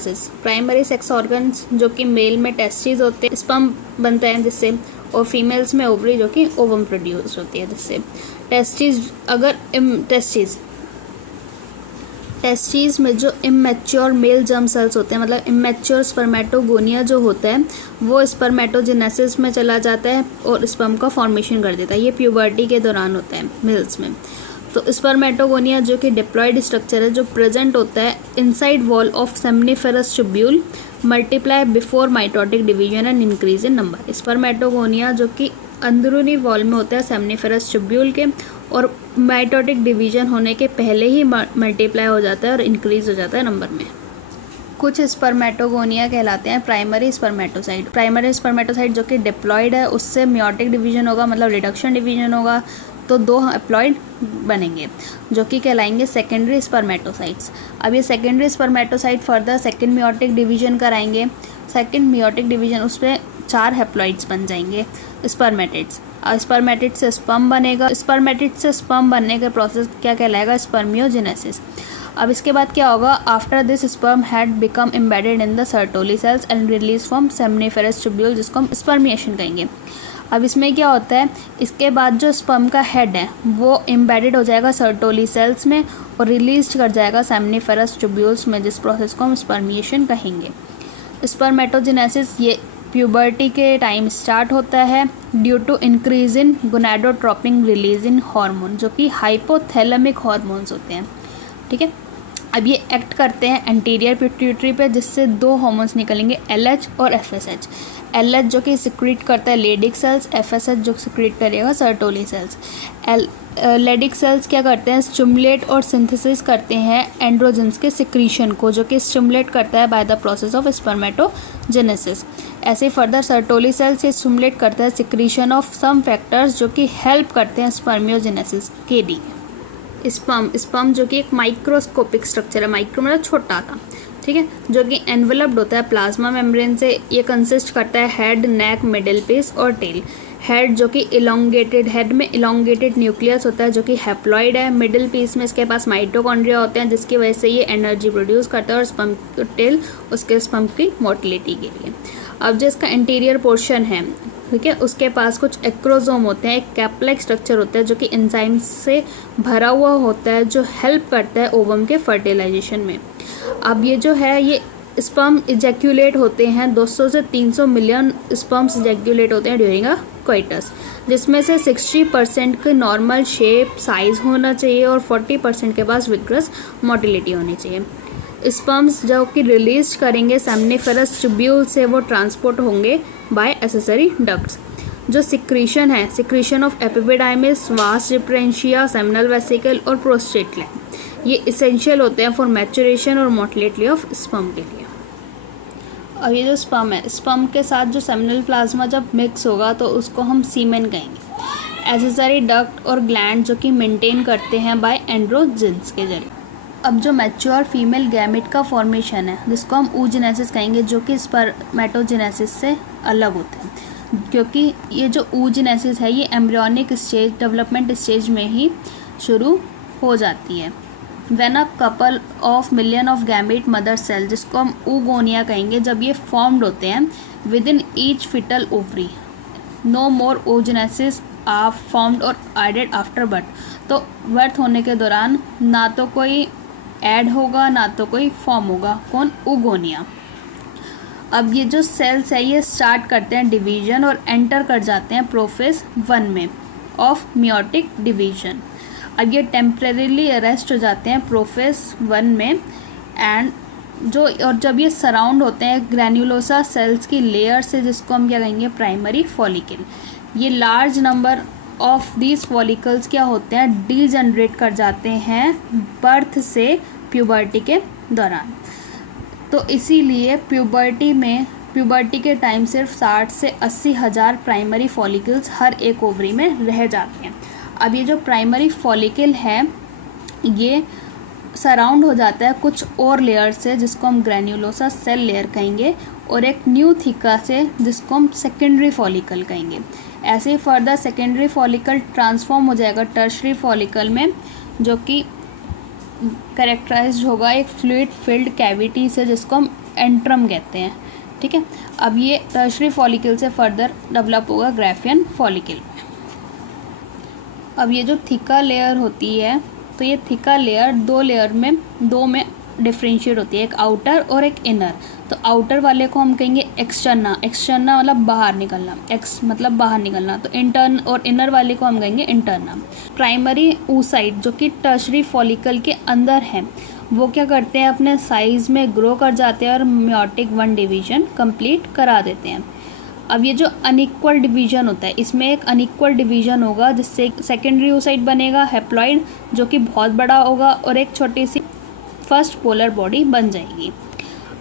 Spermiogenesis, primary sex organs जो कि mail में टेस्टिस होते हैं, स्पर्म बनता है जिससे, और फीमेल्स में ओवरी जो कि ओवम प्रोड्यूस होती है जिससे। टेस्टिस में जो इमेच्योर मेल जर्म सेल्स होते हैं, मतलब इमेच्योर स्पर्मेटोगोनिया जो होता है वो स्पर्मेटोजेनेसिस में चला जाता है और स्पर्म का फॉर्मेशन कर देता है। ये प्यूबर्टी के दौरान होता है मेल्स में। तो स्पर्मेटोगोनिया जो कि डिप्लॉयड स्ट्रक्चर है जो प्रेजेंट होता है inside wall of seminiferous tubule, multiply before mitotic division and increase in number. Spermatogonia जो कि अंदरूनी वॉल में होता है सेमनीफेरस ट्यूब्यूल के, और माइटोटिक डिवीजन होने के पहले ही मल्टीप्लाई हो जाता है और इंक्रीज हो जाता है नंबर में। कुछ स्पर्मेटोगोनिया कहलाते हैं प्राइमरी स्पर्मेटोसाइट। प्राइमरी स्पर्मेटोसाइट जो कि डिप्लॉयड है उससे मियोटिक डिवीजन होगा, मतलब रिडक्शन डिवीजन होगा, तो 2 हैप्लॉइड बनेंगे जो कि कहलाएंगे सेकेंडरी स्पर्मेटोसाइट्स। अब ये secondary spermatocyte further second meiotic division कराएंगे। सेकेंड मियोटिक डिवीजन उसमें 4 हैप्लॉइड्स बन जाएंगे स्पर्मेटिड्स। स्पर्मेटिड से स्पर्म बनेगा। स्पर्मेटिड से स्पर्म बनने का प्रोसेस क्या कहलाएगा? स्पर्मियोजेनेसिस। अब इसके बाद क्या होगा? After this sperm had become embedded in the Sertoli cells and release from seminiferous tubule, जिसको हम स्पर्मिएशन कहेंगे। अब इसमें क्या होता है, इसके बाद जो स्पर्म का हेड है वो एम्बेडेड हो जाएगा सर्टोली सेल्स में और रिलीज कर जाएगा सेमनीफेरस ट्यूब्यूल्स में, जिस प्रोसेस को हम स्पर्मिएशन कहेंगे। स्पर्मेटोजेनेसिस ये प्यूबर्टी के टाइम स्टार्ट होता है due to increase in gonadotropin releasing hormone, जो कि हाइपोथैलेमिक हार्मोन्स होते हैं। ठीक है, अब ये एक्ट करते हैं एंटीरियर पिट्यूटरी पे, जिससे 2 हार्मोन्स निकलेंगे, LH और FSH। LH जो कि सिक्रीट करता है लेडिक सेल्स, FSH जो सिक्रीट करेगा सर्टोली सेल्स। लेडिक सेल्स क्या करते हैं? स्टिमुलेट और सिंथेसिस करते हैं एंड्रोजन्स के सिक्रीशन को, जो कि स्टिमुलेट करता है by the process of spermatogenesis. ऐसे फर्दर सर्टोली सेल्स ये स्टिमुलेट करता है सिक्रीशन ऑफ सम फैक्टर्स जो कि हेल्प करते हैं स्पर्मियोजेनेसिस के लिए। स्पर्म जो कि एक माइक्रोस्कोपिक स्ट्रक्चर है, माइक्रो मतलब छोटा था, ठीक है, जो कि एनवेलप्ड होता है प्लाज्मा मेम्ब्रेन से। ये कंसिस्ट करता है हेड, नेक, मिडिल पीस और टेल। हेड जो कि इलोंगेटेड, हेड में इलोंगेटेड न्यूक्लियस होता है जो कि हैप्लॉइड है। मिडिल पीस में इसके पास माइटोकॉन्ड्रिया होते हैं जिसकी वजह से ये एनर्जी प्रोड्यूस करता है, और स्पर्म टेल उसके स्पर्म की मोटिलिटी के लिए। अब जो इसका इंटीरियर पोर्शन है, ठीक है, उसके पास कुछ एक्रोजोम होते हैं, एक कैप-लाइक स्ट्रक्चर होता है जो कि एंजाइम्स से भरा हुआ होता है, जो हेल्प करता है ओवम के फर्टिलाइजेशन में। अब ये जो है ये स्पर्म इजैक्यूलेट होते हैं, 200 से 300 मिलियन स्पर्म्स इजैक्यूलेट होते हैं ड्यूरिंग अ कोइटस, जिसमें से 60% के नॉर्मल शेप साइज होना चाहिए और 40% के पास विग्रस मोटिलिटी होनी चाहिए। स्पर्म्स जो कि रिलीज करेंगे सेमनीफेरस ट्यूब्यूल से, वो ट्रांसपोर्ट होंगे बाय एसेसरी डक्ट्स। जो सिक्रीशन है, सिक्रीशन ऑफ एपिडिडाइमिस, वास डिफरेंशिया, सेमिनल वेसिकल और प्रोस्टेट ग्लैंड, ये इसेंशियल होते हैं फॉर मैचुरेशन और मोटिलिटी ऑफ स्पर्म के लिए। और ये जो स्पर्म है, स्पर्म के साथ जो सेमिनल प्लाज्मा जब मिक्स होगा तो उसको हम सीमेन कहेंगे। एसेसरी डक्ट और ग्लैंड जो कि मेंटेन करते हैं बाय एंड्रोजेंस के जरिए। अब जो मैच्योर फीमेल गैमेट का फॉर्मेशन है जिसको हम oogenesis कहेंगे, जो कि स्पर्मेटोजेनेसिस से अलग होते हैं, क्योंकि ये जो oogenesis है ये एम्ब्रियोनिक स्टेज, डेवलपमेंट स्टेज में ही शुरू हो जाती है। When a couple of million of gamete mother cell, जिसको हम oogonia कहेंगे, जब ये फॉर्म्ड होते हैं within each fetal ovary, no more oogenesis are formed और एडेड आफ्टर बर्थ। तो बर्थ होने के दौरान ना तो कोई ऐड होगा ना तो कोई फॉर्म होगा, कौन? oogonia। अब ये जो सेल्स है ये स्टार्ट करते हैं डिवीजन और एंटर कर जाते हैं प्रोफेज 1 में ऑफ मियोटिक डिवीजन। अब ये टेम्परेरीली अरेस्ट हो जाते हैं प्रोफेज 1 में, एंड जो और जब ये सराउंड होते हैं ग्रैन्युलोसा सेल्स की लेयर से, जिसको हम क्या कहेंगे? Primary follicle. ये large number of these follicles क्या होते हैं? डीजनरेट कर जाते हैं बर्थ से प्यूबर्टी के दौरान। तो इसीलिए प्यूबर्टी के टाइम सिर्फ 60 से 80 हज़ार प्राइमरी फॉलिकल्स हर एक ओवरी में रह जाते हैं। अब ये जो प्राइमरी फॉलिकल है ये सराउंड हो जाता है कुछ और लेयर से, जिसको हम ग्रैन्युलोसा सेल लेयर कहेंगे, और एक न्यू थिका से, जिसको हम सेकेंडरी फॉलिकल कहेंगे। ऐसे ही फर्दर सेकेंडरी फॉलिकल ट्रांसफॉर्म हो जाएगा टर्शरी फॉलिकल में, जो कि कैरेक्टराइज्ड होगा एक फ्लूइड फिल्ड कैविटी से जिसको हम एंट्रम कहते हैं, ठीक है। अब ये टर्शरी फॉलिकल से फर्दर डेवलप होगा ग्राफियन फॉलिकल। अब ये जो थिका लेयर होती है, तो ये थिका लेयर दो में डिफ्रेंशिएट होती है, एक आउटर और एक इनर। तो आउटर वाले को हम कहेंगे एक्सटर्ना, एक्सटर्ना मतलब बाहर निकलना, एक्स मतलब बाहर निकलना, तो इंटर्न, और इनर वाले को हम कहेंगे इंटरना। प्राइमरी oocyte जो कि टर्शरी फॉलिकल के अंदर है, वो क्या करते हैं, अपने साइज़ में ग्रो कर जाते हैं और मेयोटिक 1 डिवीज़न कंप्लीट करा देते हैं। अब ये जो अनइक्वल डिवीज़न होता है, इसमें एक अनइक्वल डिवीज़न होगा जिससे सेकेंडरी oocyte बनेगा हैप्लॉइड जो कि बहुत बड़ा होगा, और एक छोटी सी फर्स्ट पोलर बॉडी बन जाएगी।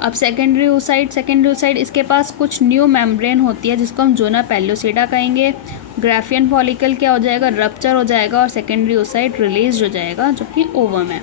अब सेकेंडरी oocyte इसके पास कुछ न्यू मेम्ब्रेन होती है जिसको हम जोना पेल्लोसिडा कहेंगे। ग्राफियन फॉलिकल क्या हो जाएगा, रप्चर हो जाएगा और सेकेंडरी oocyte रिलीज हो जाएगा जो कि ओवम है।